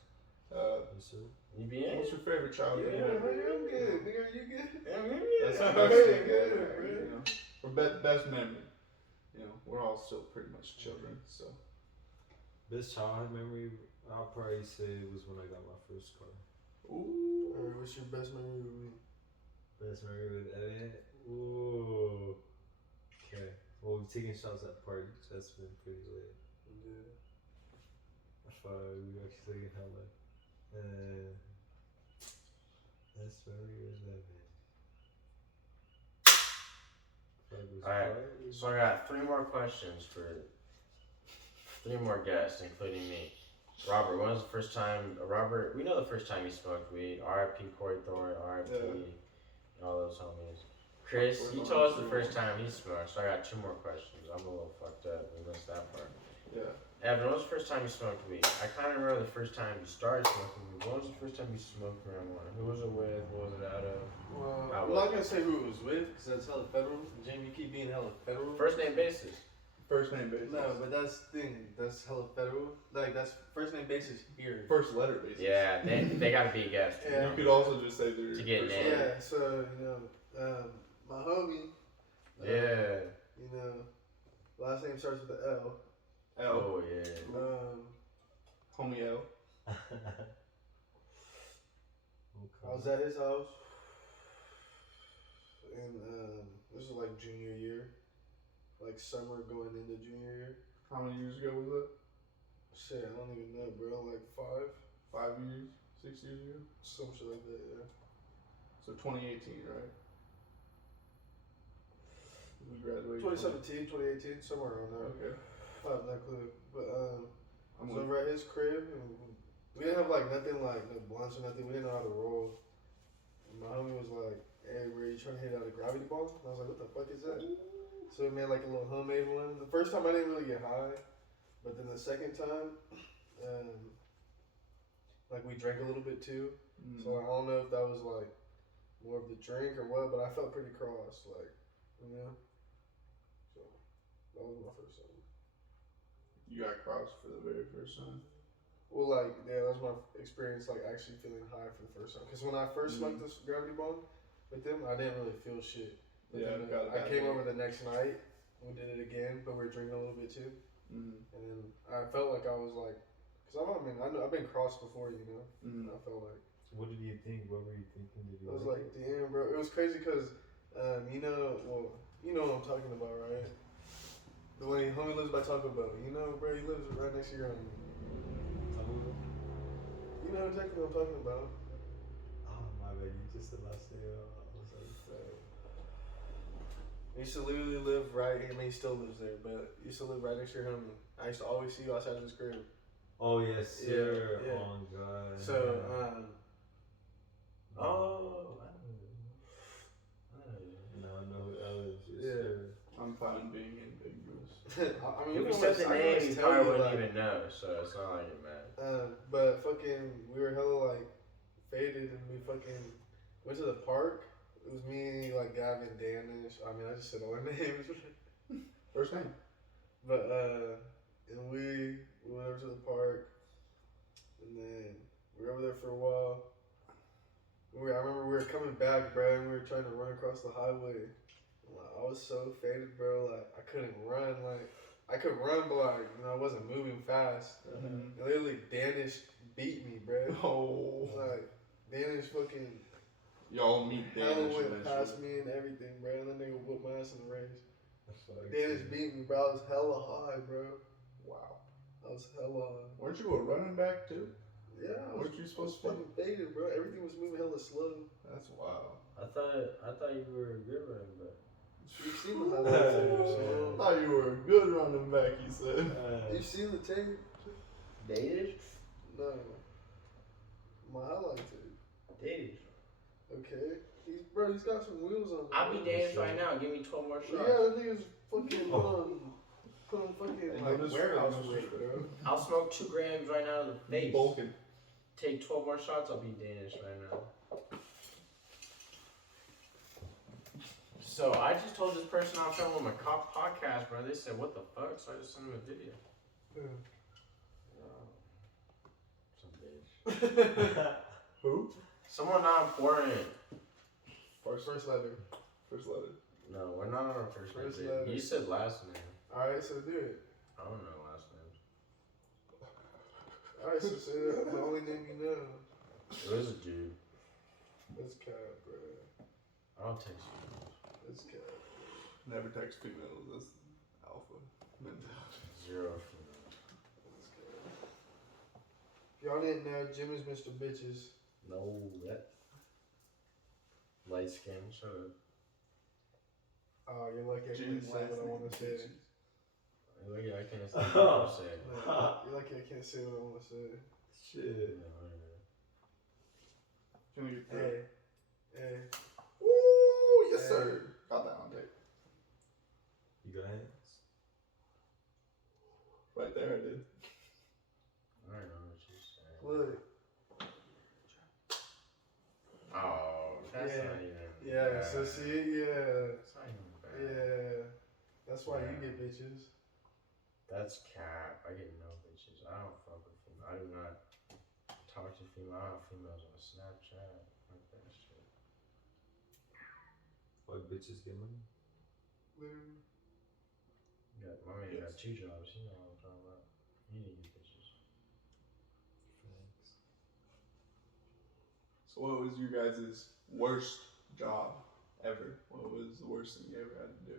Yes, sir. You be in? What's your favorite childhood Yeah, memory? I'm good. Nigga, you good? That's Yeah, the Yeah, best thing, good, you know. Or best memory. You know, we're all still pretty much children, so. Best childhood memory, I'll probably say it was when I got my first car. Ooh. Alright, what's your best memory with me? Best memory with Elliot? Ooh. Okay. Well, we've taken shots at parties. That's been pretty lit. Yeah. We actually had like, best memory was that, man. Alright, so I got 3 more questions for 3 more guests, including me. Robert, when was the first time? Robert, we know the first time you smoked weed. R.I.P. Corey Thorne, R.I.P. all those homies. Chris, you told us the first time he smoked, so I got 2 more questions. I'm a little fucked up. We missed that part. Yeah. Evan, when was the first time you smoked weed? I kind of remember the first time you started smoking weed. When was the first time you smoked marijuana? Who was it with? What was it out of? Well, How I'm was not gonna say who it was with, because that's hella federal. Jamie, you keep being hella federal. First name basis. First name basis. No, but that's the thing. That's hella federal. Like, that's first name basis here. First letter basis. Yeah, they gotta be a guest. Yeah. You could also just say their To get first named. letter. Yeah, so, my homie. Yeah. Last name starts with the L. L. Oh, yeah. Homie L. I was at his house, and this was like junior year, like summer going into junior year. How many years ago was that? Shit, I don't even know, bro. Like 5, 5 years? 6 years ago? some shit like that. Yeah. So 2018, right? We graduated. 2017, 2018, somewhere around there. Okay. I have no clue. But I'm so with over at his crib, and we didn't have like nothing like no blunts or nothing. We didn't know how to roll. And my homie was like, "Hey, were you trying to hit out a gravity ball?" And I was like, "What the fuck is that?" So we made like a little homemade one. The first time I didn't really get high, but then the second time, like we drank a little bit too. So I don't know if that was like more of the drink or what, but I felt pretty cross, like, So that was my first time. You got crossed for the very first time. Well, like, yeah, that was my experience, like, actually feeling high for the first time. Because when I first smoked this gravity bong with them, I didn't really feel shit. But Yeah, then, I came over the next night, we did it again, but we were drinking a little bit too. And then I felt like I was like, because I've been crossed before, and I felt like. What did you think? What were you thinking? Did you I was like, damn, bro. It was crazy because, you know what I'm talking about, right? The way homie lives by Taco Bell. Bro, he lives right next to your homie. You know exactly what I'm talking about. Oh, my bad. You just said last day. I was like, He used to literally live right. I mean, he still lives there, but he used to live right next to your homie. I used to always see you outside of his crib. oh, yes, sir. Yeah. Oh, God. So, No, Alex. Yes, Yeah. sir. I'm fine being ambiguous. I mean, If we we can said the always- I can name, always you tell probably you, wouldn't like, even know, so it's not like you're mad. But fucking, we were hella like faded, and we fucking went to the park. It was me, like Gavin, Danish. I mean, I just said all our names. First name. But and we went over to the park, and then we were over there for a while. I remember we were coming back, bro, and we were trying to run across the highway. I was so faded, bro. Like I couldn't run. Like I could run, but like I wasn't moving fast. And literally, Danish beat me, bro. Oh. Like Danish fucking Y'all meet hella Danish went eventually. past me and everything, bro. And that nigga whooped my ass in the race. Fuck, Danish dude. beat me, bro. I was hella high, bro. Wow. I was hella high. Weren't you a running back too? Yeah, I was Weren't you supposed to be? fucking faded, bro. Everything was moving hella slow. That's wild. I thought you were a good running back. You've seen the highlights, I so thought you were a good running back, he said. you've seen the tape? Danish? No. My highlight tape. Danish. Okay. He's got some wheels on. I'll be bro. Danish right now. Give me 12 more shots. Yeah, that nigga's fucking put on fucking Hey, like no disrespect, warehouse no weight, bro. I'll smoke 2 grams right now to the face. Bulking. Take 12 more shots. I'll be Danish right now. So I just told this person I'm filming my podcast, bro. They said, "What the fuck?" So I just sent them a video. Some bitch. Who? Someone not important. First letter. First letter. No, we're not on our first First name. letter. You said last name. Alright, so do it. I don't know last names. Alright, so say that. The only name you know. It was a dude. That's cap, bro. I don't text you. That's cap. Never text females. That's alpha mentality. 0 That's cap. If y'all didn't know, Jim is Mr. Bitches. No, that light skin. Shut up. Oh, you're lucky I Jim's can't say last what I name want to say. bitches. Look, I can't say what I'm saying. You're lucky I can't say what I want to say. Shit. Can we get through? Hey. Ooh, yes Hey. sir. Got that on tape. You got hands? Right there, I did. I don't know what she's saying. Look. Oh, that's Yeah. not even. Yeah, so see, yeah. That's not even bad. Yeah. That's why you Yeah. get bitches. That's cap. I get no bitches. I don't fuck with female. I do not talk to female. I have females on Snapchat. Like that shit. Fuck bitches get money? Literally. Yeah, my man got 2 jobs. You know what I'm talking about. You need to get bitches. Thanks. So what was your guys' worst job ever? What was the worst thing you ever had to do?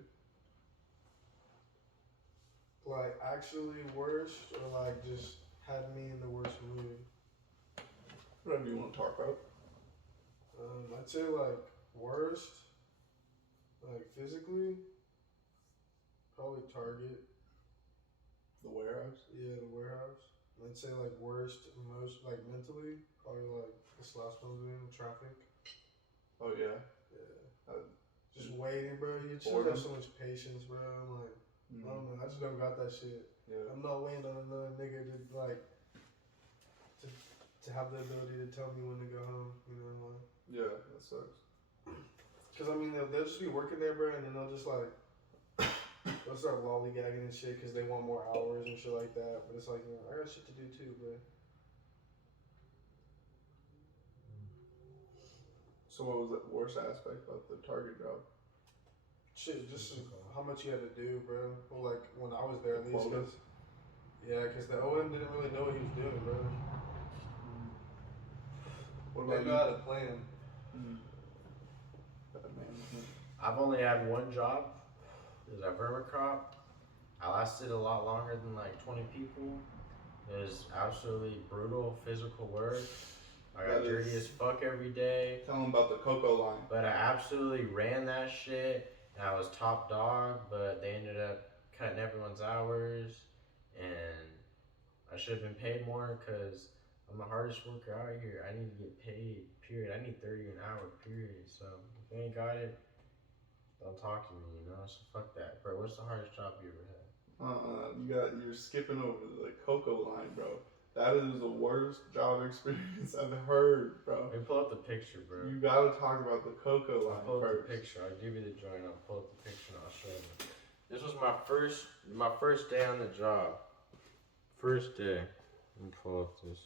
Like, actually worst, or like just had me in the worst mood? Whatever you want to talk about. I'd say like worst, like physically, probably Target. The warehouse. Yeah, the warehouse. I'd say like worst, most like mentally, probably like this last one with traffic. Oh yeah. Yeah. Just waiting, bro. You just Boredom. have so much patience, bro. I'm like, I don't know. I just don't got that shit. Yeah. I'm not waiting on another nigga to like to have the ability to tell me when to go home. You know, like. Yeah, that sucks. Cause I mean they'll just be working there, bro, and then they'll just like they'll start lollygagging and shit because they want more hours and shit like that. But it's like, you know, I got shit to do too, bro. So what was the worst aspect about the Target job? Shit, just how much you had to do, bro. Well, like when I was there, at least. Quota? Cause the OM didn't really know what he was doing, bro. What They about know you? how to plan. Bad management. I've only had one job. It was at Vermicrop. I lasted a lot longer than like 20 people. It was absolutely brutal physical work. I got That dirty is- as fuck every day. Tell them about the cocoa line. But I absolutely ran that shit. And I was top dog, but they ended up cutting everyone's hours. And I should have been paid more because I'm the hardest worker out here. I need to get paid, period. I need 30 an hour, period. So if you ain't got it, don't talk to me, you know? So fuck that. Bro, what's the hardest job you ever had? You're skipping over the cocoa line, bro. That is the worst job experience I've heard, bro. Let me pull up the picture, bro. You gotta talk about the cocoa I'll line pull up first. the picture. I'll give you the joint. I'll pull up the picture and I'll show you. This was my first day on the job. First day. Let me pull up this.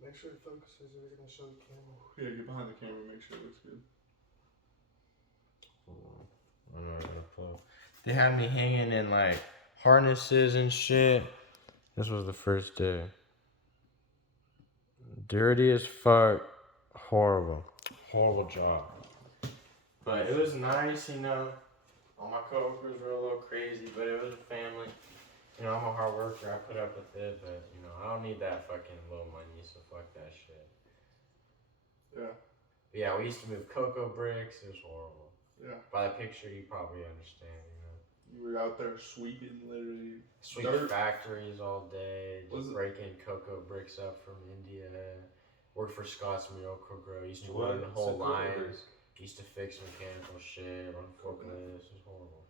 Make sure it focuses. We're gonna show the camera. Yeah, get behind the camera, make sure it looks good. Hold on. I'm not gonna pull. They had me hanging in like harnesses and shit. This was the first day. Dirty as fuck. Horrible. Horrible job. But it was nice, you know. All my coworkers were a little crazy, but it was a family. You know, I'm a hard worker. I put up with it, but you know, I don't need that fucking low money, so fuck that shit. Yeah. But yeah, we used to move cocoa bricks. It was horrible. Yeah. By the picture, you probably understand, you know. You were out there sweeping literally. Sweet Dirt. factories all day, Was just it- breaking cocoa bricks up from India. Worked for Scott's Miracle-Gro. Used to What? run the whole What's a cocoa line. brick? Used to fix mechanical shit, run forklifts. It was horrible.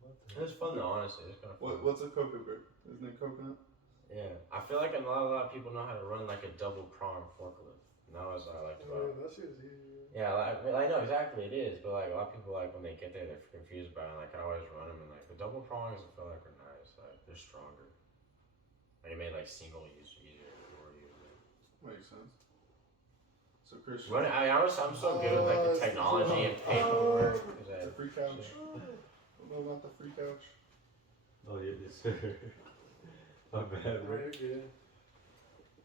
What It was fun though, honestly. It was kind of fun. What's a cocoa brick? Isn't it coconut? Yeah, I feel like a lot of people know how to run like a double prong forklift. And that was what I liked about it. Yeah, that shit is easy. Yeah, I know exactly it is, but like a lot of people like when they get there, they're confused about it. Like I always run them, and like the double prongs, I feel like are nice. Like they're stronger. Like it made like single use easier for you. Makes sense. So Christian, When I'm so good with like the technology and paperwork. 'Cause the free couch. What about the free couch? Oh, yeah, yes, sir. My bad, bro. Alright, you're good.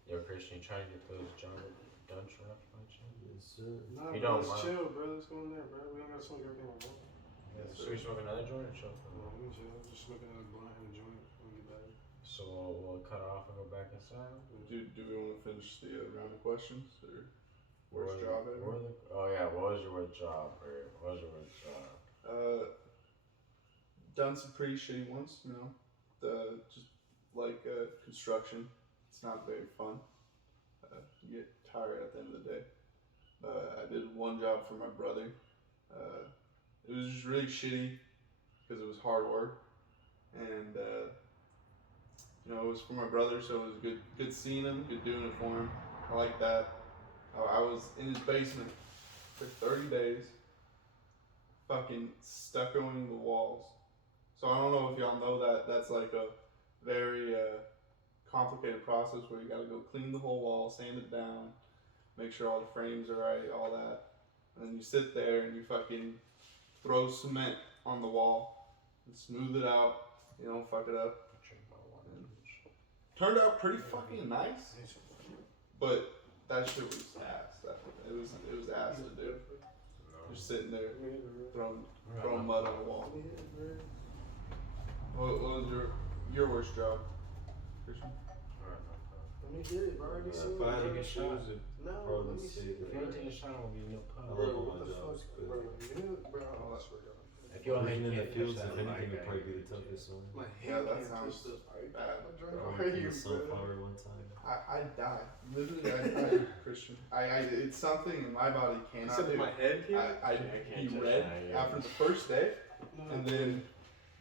Yo, Christian, you trying to get those dunch wraps by chance? Yes, sir. Nah, You bro, don't let's mind. chill, bro. Let's go in there, bro. We don't gotta smoke everything at once. So we smoke another joint or chill? No, we can chill. Just smoking another blunt and a joint when we get back. So we'll cut off and go back inside. Do we want to finish the round of questions or worst What job was- ever? what was the- oh yeah, what was your worst job? Or what was your worst job? done some pretty shitty ones, you know. Just like construction, it's not very fun. You get tired at the end of the day. I did one job for my brother. It was just really shitty because it was hard work, and you know, it was for my brother, so it was good seeing him, good doing it for him. I like that. I was in his basement for 30 days, fucking stuccoing the walls. So I don't know if y'all know that that's like a very complicated process where you gotta go clean the whole wall, sand it down, make sure all the frames are right, all that. And then you sit there and you fucking throw cement on the wall and smooth it out. You don't fuck it up. And turned out pretty fucking nice, but that shit was ass. It was ass to do. Just sitting there throwing mud on the wall. What was your worst job, Christian? Let me hit it, bro. I already seen If I had it. to choose, it'd No, let probably me say see. If you don't take a shot, it will be no I pub. Bro, love all what my the jobs, fuck, but bro? Bro, I swear to God. If you don't working in the take fields, a if shot, anything, like, would probably be the toughest one. My Yeah, hand that can't sounds touch the bad. I drank I right worked in here, the bro. sunflower one time. I died. Literally, I Christian. It's something in my body cannot Except do. my head here. I'd I be can't touch red that, yeah. after the first day, and then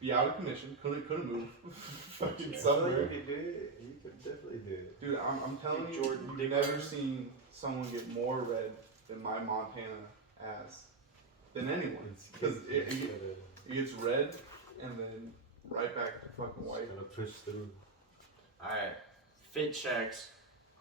be out of commission. Couldn't move. Fucking You sunburn. could do it. You could definitely do it. Dude, I'm telling you, Jordan you've Dick never Ryan. seen someone get more red than my Montana ass than anyone. Because it gets red and then right back to fucking white. Gotta push through. Alright, fit checks.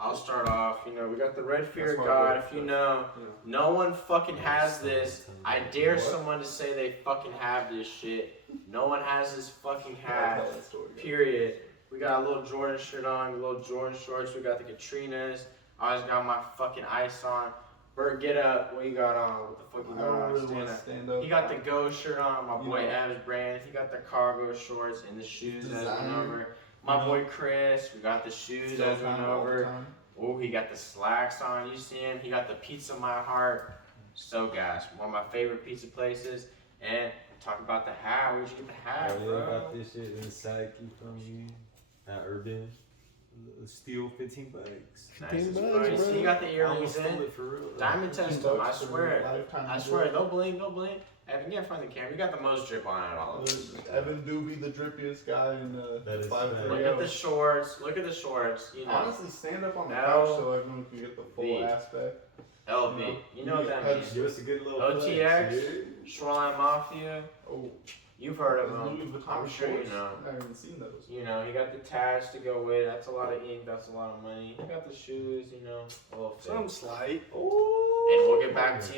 I'll start off. You know, we got the red fear That's of why I God. work If you for- know, You know. no one fucking has this. I dare What? someone to say they fucking have this shit. No one has this fucking I'll hat. tell that story. Period. We got a little Jordan shirt on, a little Jordan shorts. We got the Katrinas. I always got my fucking ice on. Bert, get up. What you got on? What the fuck you I got don't on? really Stand want to up. stand up. He got the Go shirt on. My You boy know. Evans Brand. He got the cargo shorts and the shoes as we Designer. number. My You know. boy Chris. We got the shoes Still as we time all the number. time. Oh, he got the slacks on. You see him? He got the Pizza My Heart. So gas. One of my favorite pizza places. And talk about the hat. Where'd you get the hat, Oh, yeah, bro? I got this shit in Saki from you at Urban. Steel 15 bucks. Nice 15 as bucks, fuck. You bro. see, you got the I earrings almost stole in. it for real. Diamond test them. I $15 for swear. lifetime I enjoy. swear. Don't blink. Don't blink. Evan, get in front of the camera. You got the most drip on it all of us. Evan Doobie, the drippiest guy in That is 530. Look at the shorts. Look at the shorts. You know. Honestly, stand up on the L- couch so everyone can get the full V. aspect. LV. You know what that Have- means. Give us a good little OTX. flex, yeah. Shoreline Mafia. Oh, You've heard of those them. Louis Vuitton I'm sure you shorts. know. I've never even seen those. You know, he got the tags to go with it. That's a lot of ink. That's a lot of money. He got the shoes, you know, a little fit. Some slight. And we'll get back to you